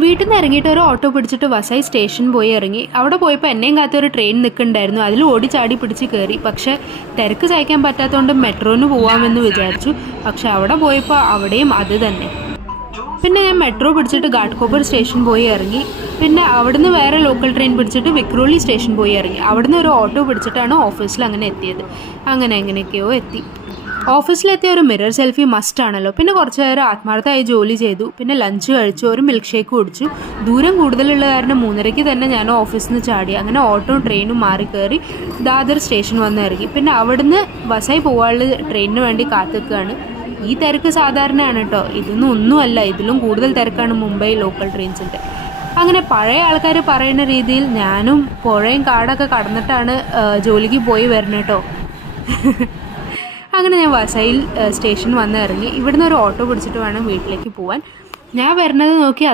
വീട്ടിൽ നിന്ന് ഇറങ്ങിയിട്ട് ഒരു ഓട്ടോ പിടിച്ചിട്ട് വസൈ സ്റ്റേഷൻ പോയി ഇറങ്ങി. അവിടെ പോയപ്പോൾ എന്നെയും കാത്ത ഒരു ട്രെയിൻ നിൽക്കുന്നുണ്ടായിരുന്നു. അതിൽ ഓടിച്ചാടി പിടിച്ച് കയറി. പക്ഷേ തിരക്ക് സഹിക്കാൻ പറ്റാത്തതുകൊണ്ട് മെട്രോന് പോകാമെന്ന് വിചാരിച്ചു. പക്ഷെ അവിടെ പോയപ്പോൾ അവിടെയും അത് തന്നെ. പിന്നെ ഞാൻ മെട്രോ പിടിച്ചിട്ട് ഘാട്ട്കോപ്പർ സ്റ്റേഷൻ പോയി ഇറങ്ങി. പിന്നെ അവിടുന്ന് വേറെ ലോക്കൽ ട്രെയിൻ പിടിച്ചിട്ട് വിക്രോളി സ്റ്റേഷൻ പോയി ഇറങ്ങി. അവിടുന്ന് ഒരു ഓട്ടോ പിടിച്ചിട്ടാണ് ഓഫീസിൽ അങ്ങനെ എത്തിയത്. അങ്ങനെ എങ്ങനെയൊക്കെയോ എത്തി. ഓഫീസിലെത്തിയ ഒരു മിറർ സെൽഫി മസ്റ്റ് ആണല്ലോ. പിന്നെ കുറച്ച് നേരം ആത്മാർത്ഥമായി ജോലി ചെയ്തു. പിന്നെ ലഞ്ച് കഴിച്ചു, ഒരു മിൽക്ക് ഷേക്ക് കുടിച്ചു. ദൂരം കൂടുതലുള്ള കാരണം 3:30 തന്നെ ഞാൻ ഓഫീസിൽ നിന്ന് ചാടി. അങ്ങനെ ഓട്ടോയും ട്രെയിനും മാറി കയറി ദാദർ സ്റ്റേഷൻ വന്ന് ഇറങ്ങി. പിന്നെ അവിടുന്ന് വസൈ പോകാനുള്ള ട്രെയിനിന് വേണ്ടി കാത്തിക്കുകയാണ്. ഈ തിരക്ക് സാധാരണയാണ് കേട്ടോ, ഇതൊന്നും ഒന്നുമല്ല, ഇതിലും കൂടുതൽ തിരക്കാണ് മുംബൈ ലോക്കൽ ട്രെയിൻസിൻ്റെ. അങ്ങനെ പഴയ ആൾക്കാർ പറയുന്ന രീതിയിൽ ഞാനും പുഴയും കാടൊക്കെ കടന്നിട്ടാണ് ജോലിക്ക് പോയി വരുന്നത് കേട്ടോ. അങ്ങനെ ഞാൻ വസൈൽ സ്റ്റേഷൻ വന്ന് ഇറങ്ങി. ഇവിടുന്ന് ഒരു ഓട്ടോ പിടിച്ചിട്ട് വേണം വീട്ടിലേക്ക് പോകാൻ. ഞാൻ വരുന്നത് നോക്കി